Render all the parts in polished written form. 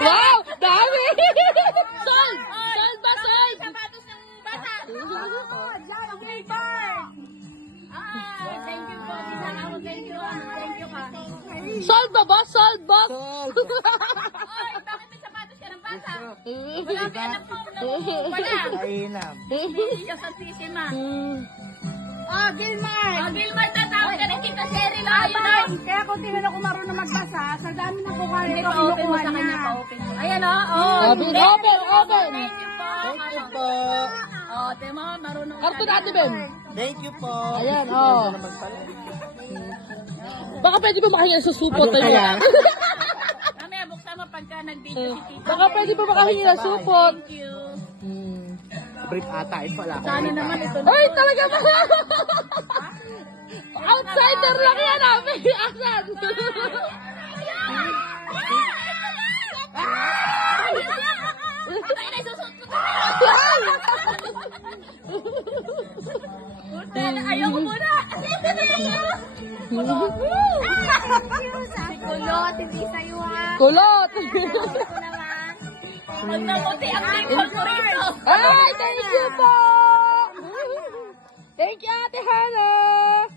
Wow! Dami! Sold! Sold ba? Sold! Sapatos ng bata. Diyan, Gilbert. Thank you po. Thank you. Thank you ka. Sold ba, boss? Sold, boss? Sold! Oy, bakit may sapatos ka ng bata? Wala ka anak mo. Wala. Kainam. Iyo sa sisima. Gilmar. Gilmar, tatawag ka rin kita, Cheryl. Kaya kung tinanong ko marunong magbasa, sa dami ng kukuha Hindi nito, pa open mo kinukuha sa kanya. niya. Pa-open mo. Ayan o. Open, open, open. Thank you po. Thank you po. Temo, marunong ka. Karton natin, Ben. Thank you po. Ayan, Ganda naman pala. Baka pwede ba makahingi sa supot? Ano kaya? Mamaya, buksan mo pagka nag-video si Tita. Baka pwede ba makahingi ng supot? Thank you. Brief ata. Wala ko. Sana naman ito. Ay, talaga ba? Outsider lang yan, Ami. Asan? Ayoko muna. Kulot, hindi sa'yo ha. Kulot. Huwag na muti ang people ko rito. Ay, thank you po. Thank you, Ate Hannah.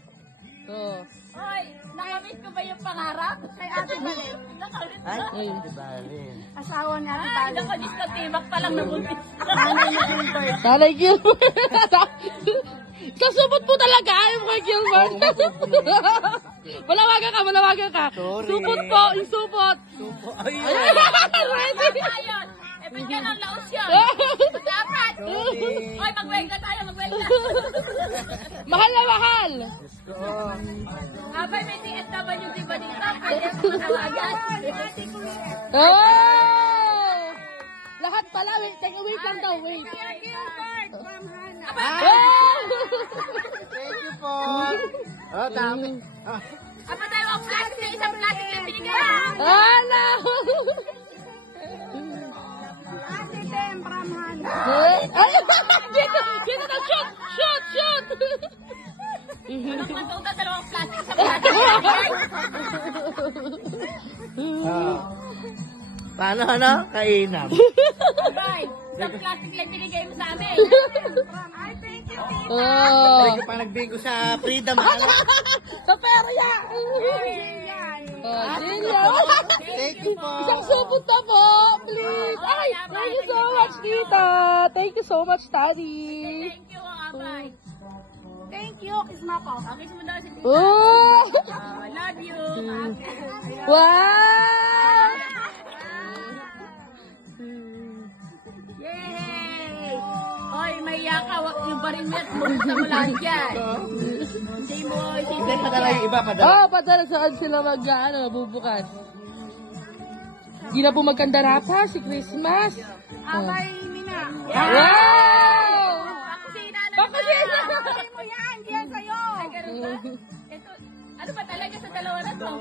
Oh. Hoy, nakamiss ko ba yung pangarap? Kay Ate Balen. Nakamiss Ay, ko. di ba rin? Asawa niya. Ay, nakamiss ko. Tibak pa lang nabuntis. Nanay Gilbert. Sa supot po talaga. Ayaw mo kay Gilbert. Malawagan ka. Sorry. Supot po, yung supot. Supo. Ay, Ready? Ayun. Eh, ba't yan ang laos yun? Dapat. sorry. Hoy, magwelga tayo, magwelga. Mahal na mahal. Diyos ko. Abay, may TSWD ba dito? Kaya ko matawagan. Oh! Lahat pala. Wait lang daw. Wait. Abay, Oh! Thank you po. Oh, dami. Ah, apa tayo ang plastic na isang plastic lang binigay. Hala! Ate Tem, from Hana. Ay! Dito na! Shoot! Anong matuta dalawang plastic sa plastic? paano Kainam. Abay, isang plastic lang binigay mo sa amin. Ay, thank you. Oh! Hindi ko pa nagbigo sa freedom. Sa perya! Oh, Gilya! Thank you po. Isang supot na po, please! Ay! Thank you so much, Tita! Thank you so much, Daddy! Thank you, abay. Thank you, kisma ko. Kiss mo daw si Tita. Oh! I love you. Wow! Yay! Hoy, may yaka. Yung barin mo at buksan mo lahat yan. Hindi mo, Hindi, padala yung iba. Padala. Oh, padala saan sila bubukas? Hindi na po magkandara si Christmas. Abay, Mina. Wow! Pakusina na Pakusina! Abay mo yan, diyan sa'yo. Ay, ganun ba? Ito, ano ba talaga sa dalawa na to?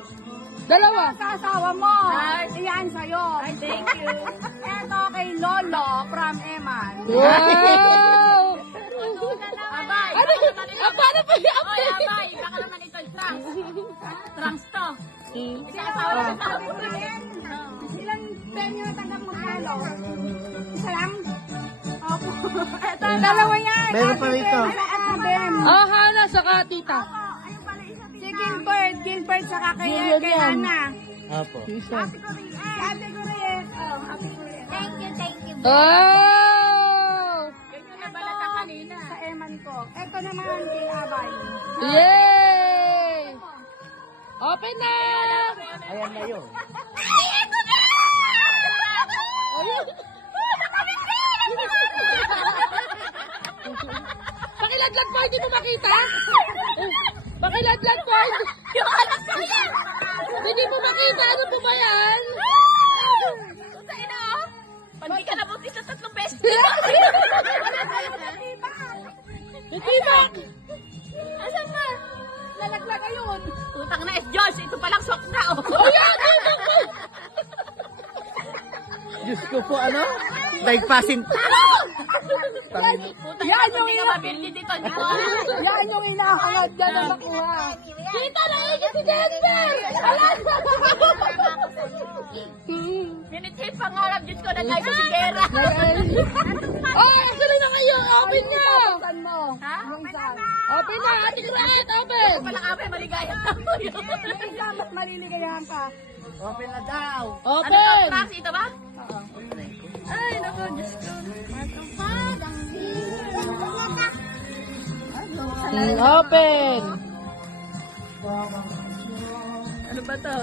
Dalawa. Sa asawa mo. Ay. Iyan sa'yo. Ay, thank you. Eto kay Lolo, from Eman. Wow! Abay, Ano? Paano pa yung Oy, abay, baka naman ito trunks. Trunks to. Isa asawa na sa Ilang premium na tanggap mo kalo? Isa lang? Opo. Eto, dalawa yan. Meron pa rito. Ate Bem. Ah, Hana, saka tita. Si Gilbert saka kay Gilbert yan. Ana. Apo. Isa. Si Ate Guriyes. Ate Guriyes. Thank you. Oh! Ganyan na balata kanina. Sa Eman ko. Ito naman kay Abay. Yay! Open na! Ayan na yun. Pakiladlag po, hindi mo makita? Pakiladlag po. Yung anak ko yan! Hindi mo makita. Ano po ba yan? Sa ina, oh! Pag di ka nabuntis sa 3 beses. Natibak! Asan ba? Lalaglag ayun. Utang na Diyos, ito palang sok na, oh. Diyos ko po, ano? Dagpasin. Yan yung hindi ka mabili dito. Yan yung inahangad dyan na makuha. Kita na si Denver! Minitip pangarap, Diyos ko, na tayo sa sigera. Oh, actually na kayo. Open niya. Saan mo? Ha? Open na. Ate Kuret, open. Walang ape, maligaya ako yun. Yung isa, mas maliligayahan ka. Open na daw. Ano to, Open. Trax? Ito ba? Ay, naku, Diyos ko. Open. Ano ba to?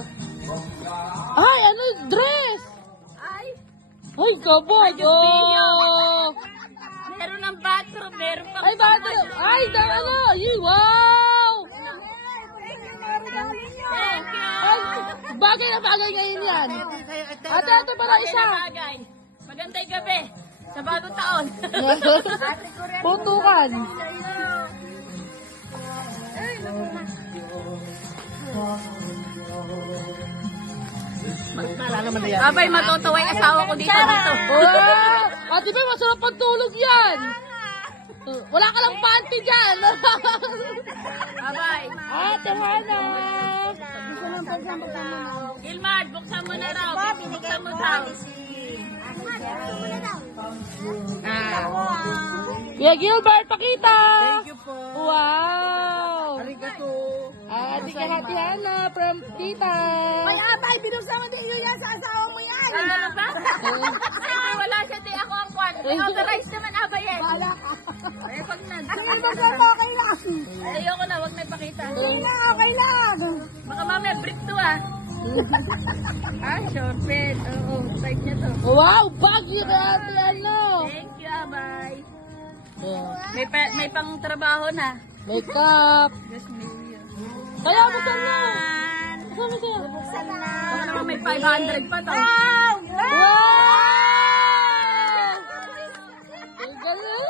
Ay, ano? Dress. Ay, Ay, kabogo. meron ng bathroom, meron pang Ay, bathroom. Ay, ano? Wow. Thank you. Ay, bagay na bagay ngayon yan. Ate, ate, para isa. Bagay. Magandang gabi. Sa bagong taon. Putukan. Wala naman na yan. Abay, matutuwa yung asawa ko dito. Wow! Ate Bay, masarap pagtulog yan. Wala ka lang panty dyan. Abay. Ate Hana. Gilmard, buksan mo na raw. Buksan mo daw. Yeah, Gilbert, pakita. Thank you po. Wow. Arigato. Ate Hati Hana from Tita. Ay, atay, binuksan mo din yun yan sa asawa mo yan. Ano ba? Ay, wala siya. Di ako ang kwan. May authorized naman, abay yan. Wala ka. Ay, pag nag... Binuksan mo, okay lang. Ay, ayoko na. Huwag nagpakita. Hindi na, okay lang. Baka mamaya brief to ah. Ah, short bed. Oo, tight niya to. Wow, bagay na Ate ano. Thank you, abay. May pang trabaho na. Makeup. Yes, miss you. Kaya mo sa na. Kasama siya. Buksan na. Baka naman may 500 pa to. Wow! Wow! Ang galing.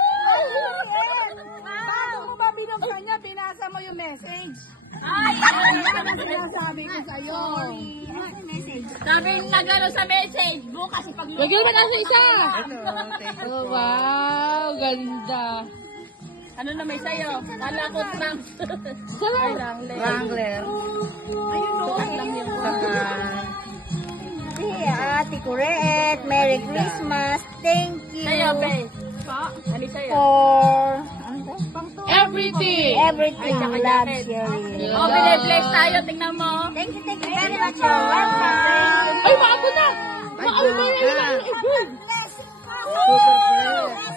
Bago mo ba binuksan niya, binasa mo yung message. Ay, Sinasabi ko sa'yo. sabi yung nagano sa message, bukas ipagluto. Lagyan mo na sa isa. Thank you. Oh, wow, ganda. Ano na may sayo? Kala ko Trump. Ay, Wrangler. Wrangler. Bukas lang yun. Ate Kuret, Merry Christmas. Thank you Sayo, be. Ano sayo? for Everything. everything. Ay, tsaka Love, jacket. Sherry. Oh, bine-bless tayo. Tingnan mo. Thank you very much. You're welcome. Ay, maago na. Maago na yun. Super prayer.